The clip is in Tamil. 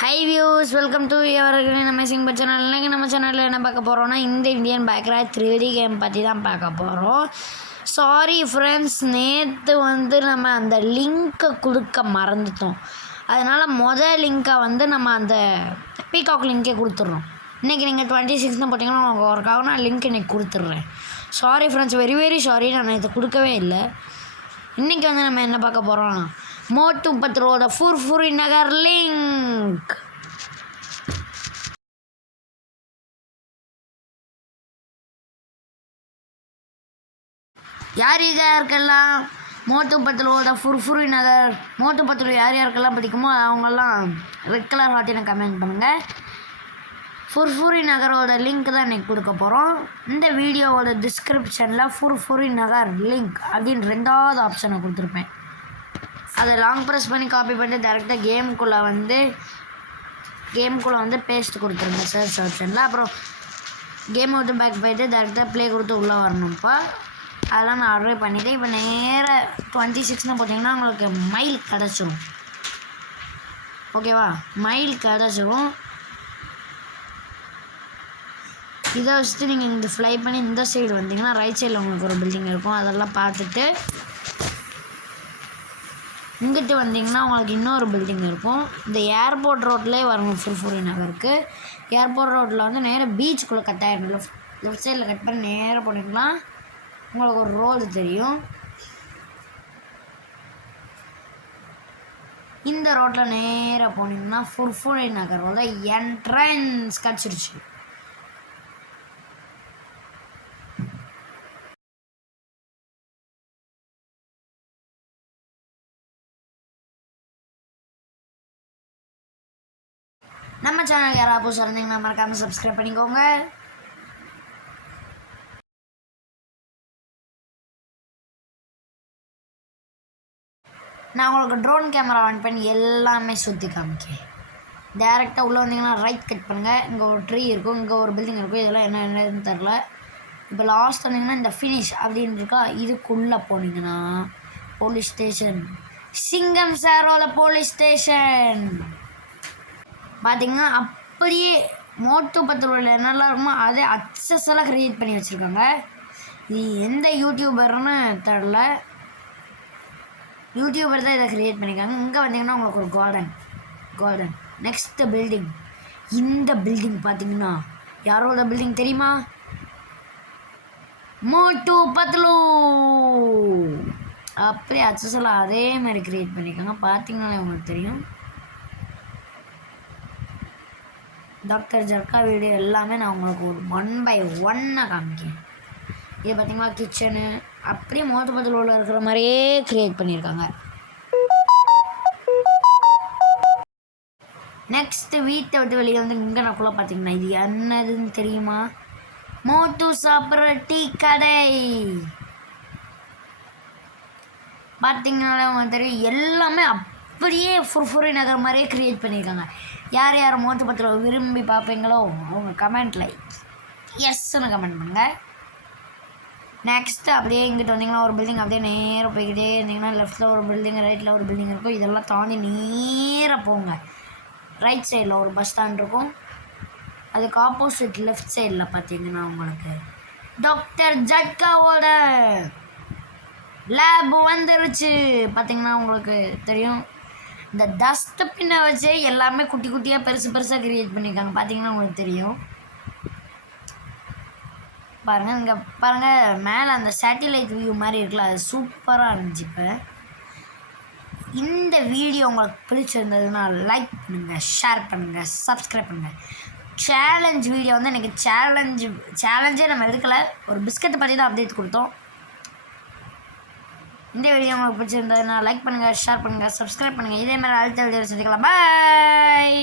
High views, welcome to evergreen amazing but channel. இன்றைக்கி நம்ம சேனலில் என்ன பார்க்க போகிறோன்னா, இந்த இந்தியன் பேக்ராய் 3D கேம் பற்றி தான் பார்க்க போகிறோம். சாரி ஃப்ரெண்ட்ஸ், நேற்று நம்ம அந்த லிங்க்கை கொடுக்க மறந்துட்டோம். அதனால் லிங்க்கை நம்ம அந்த பீகாக் லிங்க்கே கொடுத்துட்றோம். இன்றைக்கி நீங்கள் 26 போட்டிங்கன்னா உங்களுக்கு ஒர்க் ஆகும். நான் லிங்க் இன்றைக்கி கொடுத்துட்றேன். Sorry friends, very very sorry, நான் நேற்று கொடுக்கவே இல்லை. இன்றைக்கி நம்ம என்ன பார்க்க போகிறோம், மோட்டு பத்ரோட ஃபுர்ஃபுரி நகர் லிங்க். யார் யாருக்கெல்லாம் மோட்டு பத்ரோட ஃபுர்ஃபுரி நகர், மோட்டு பத்ரோ யார் யாருக்கெல்லாம் பிடிக்குமோ அவங்கெல்லாம் ரெட் கலர் ஹார்ட்டினை கமெண்ட் பண்ணுங்கள். ஃபுர்ஃபுரி நகரோட லிங்க் தான் இன்றைக்கி கொடுக்க போகிறோம். இந்த வீடியோவோட டிஸ்கிரிப்ஷனில் ஃபுர்ஃபுரி நகர் லிங்க் அப்படின்னு 2வது ஆப்ஷனை கொடுத்துருப்பேன். அதை லாங் ப்ரெஸ் பண்ணி காப்பி பண்ணிட்டு டேரெக்டாக கேமுக்குள்ளே வந்து பேஸ்ட் கொடுத்துருங்க சர்ச் ஆப்ஷனில். அப்புறம் கேம் விட்டு பேக் போய்ட்டு டேரெக்டாக ப்ளே கொடுத்து உள்ளே வரணும்ப்பா. அதெல்லாம் நான் ஆர்டர் பண்ணிவிட்டேன். இப்போ நேராக 26 போட்டிங்கன்னா உங்களுக்கு மைல் கிடச்சிரும். ஓகேவா, மைல் கிடச்சிரும். இதை வச்சுட்டு நீங்கள் இங்கே ஃப்ளை பண்ணி இந்த சைடு வந்தீங்கன்னா ரைட் சைடில் உங்களுக்கு ஒரு பில்டிங் இருக்கும். அதெல்லாம் பார்த்துட்டு இங்கிட்டு வந்தீங்கன்னா உங்களுக்கு இன்னொரு பில்டிங் இருக்கும். இந்த ஏர்போர்ட் ரோட்லேயே வரணும் ஃபுர்ஃபுரி நகருக்கு. ஏர்போர்ட் ரோட்டில் வந்து நேராக பீச்சுக்குள்ளே கட் ஆகிடும். லெஃப்ட் சைடில் கட் பண்ணி நேராக போனீங்கன்னா உங்களுக்கு ஒரு ரோடு தெரியும். இந்த ரோட்டில் நேராக போனீங்கன்னா ஃபுர்ஃபுரி நகரோட என்ட்ரன்ஸ் கிடச்சிருச்சு. நம்ம சேனலுக்கு யாராவது புதுசாக இருந்தீங்கன்னா மறக்காமல் சப்ஸ்கிரைப் பண்ணிக்கோங்க. நான் உங்களுக்கு ட்ரோன் கேமரா ஆன் பண்ணி எல்லாமே சுற்றி காமிக்கேன். டேரெக்டாக உள்ளே வந்தீங்கன்னா ரைட் கட் பண்ணுங்கள். இங்கே ஒரு ட்ரீ இருக்கும், இங்கே ஒரு பில்டிங் இருக்கும். இதெல்லாம் என்னன்னு தெரில. இப்போ லாஸ்ட் வந்தீங்கன்னா இந்த ஃபினிஷ் அப்படின்னு இருக்கா, இதுக்குள்ளே போனீங்கன்னா போலீஸ் ஸ்டேஷன், சிங்கம் சாரோட போலீஸ் ஸ்டேஷன் பார்த்திங்கன்னா அப்படியே மோட்டு பத்ரோவில் என்னெல்லாம் இருக்குமோ அதே அக்சஸ் எல்லாம் க்ரியேட் பண்ணி வச்சுருக்காங்க. இது எந்த யூடியூபர்னு தெரில, யூடியூபர் தான் இதை க்ரியேட் பண்ணியிருக்காங்க. இங்கே வந்தீங்கன்னா உங்களுக்கு ஒரு கார்டன். Next building. இந்த பில்டிங் பார்த்தீங்கன்னா யாரோட பில்டிங் தெரியுமா? மோட்டு பத்லு. அப்படியே அக்சஸ் எல்லாம் அதே மாதிரி க்ரியேட் பண்ணியிருக்காங்க. பார்த்தீங்கன்னாலே உங்களுக்கு தெரியும். டாக்டர் ஜர்க்கா வீடியோ எல்லாமே நான் உங்களுக்கு ஒரு 1 by 1 காமிக்கேன். இது பார்த்தீங்களா கிச்சனு, அப்படியே மோட்டு பத்லோவில் இருக்கிற மாதிரியே க்ரியேட் பண்ணியிருக்காங்க. நெக்ஸ்ட்டு வீட்டை விட்டு வெளியே வந்து இங்கே நாக்குள்ளே பார்த்தீங்கன்னா இது என்னதுன்னு தெரியுமா? மோட்டு சாப்பிட்ற டீ கடை. பார்த்தீங்கன்னாலே உங்களுக்கு தெரியும். எல்லாமே அப்படியே ஃபுர்ஃபுரி நகர் மாதிரியே க்ரியேட் பண்ணியிருக்காங்க. யார் யார் மோட்டு பத்ரோ விரும்பி பார்ப்பீங்களோ அவங்க கமெண்ட்டில் எஸ்ன்னு கமெண்ட் பண்ணுங்கள். நெக்ஸ்ட்டு அப்படியே இங்கிட்டு வந்தீங்கன்னா ஒரு பில்டிங், அப்படியே நேராக போய்கிட்டே இருந்தீங்கன்னா லெஃப்ட்டில் ஒரு பில்டிங், ரைட்டில் ஒரு பில்டிங் இருக்கும். இதெல்லாம் தாண்டி நேராக போங்க. ரைட் சைடில் ஒரு பஸ் ஸ்டாண்ட் இருக்கும். அதுக்கு ஆப்போசிட் லெஃப்ட் சைடில் பார்த்தீங்கன்னா உங்களுக்கு டாக்டர் ஜட்காவோட லேப் வந்துருச்சு. பார்த்தீங்கன்னா உங்களுக்கு தெரியும். இந்த டஸ்ட்பின்னை வச்சு எல்லாமே குட்டி குட்டியாக பெருசாக க்ரியேட் பண்ணியிருக்காங்க. பார்த்தீங்கன்னா உங்களுக்கு தெரியும். பாருங்கள், இங்கே பாருங்கள், மேலே அந்த சேட்டிலைட் வியூ மாதிரி இருக்குல்ல, அது சூப்பராக இருந்துச்சு. இப்போ இந்த வீடியோ உங்களுக்கு பிடிச்சிருந்ததுன்னா லைக் பண்ணுங்கள், ஷேர் பண்ணுங்கள், சப்ஸ்கிரைப் பண்ணுங்கள். சேலஞ்ச் வீடியோ வந்து எனக்கு சேலஞ்சே நம்ம எடுக்கலை, ஒரு பிஸ்கெட் பற்றி தான் அப்டேட் கொடுத்தோம். இந்த வீடியோ உங்களுக்கு பிடிச்சிருந்ததுன்னா லைக் பண்ணுங்கள், ஷேர் பண்ணுங்கள், சப்ஸ்கிரைப் பண்ணுங்கள். இதே மாதிரி அடுத்த வீடியோ சந்திக்கலாம். பாய்.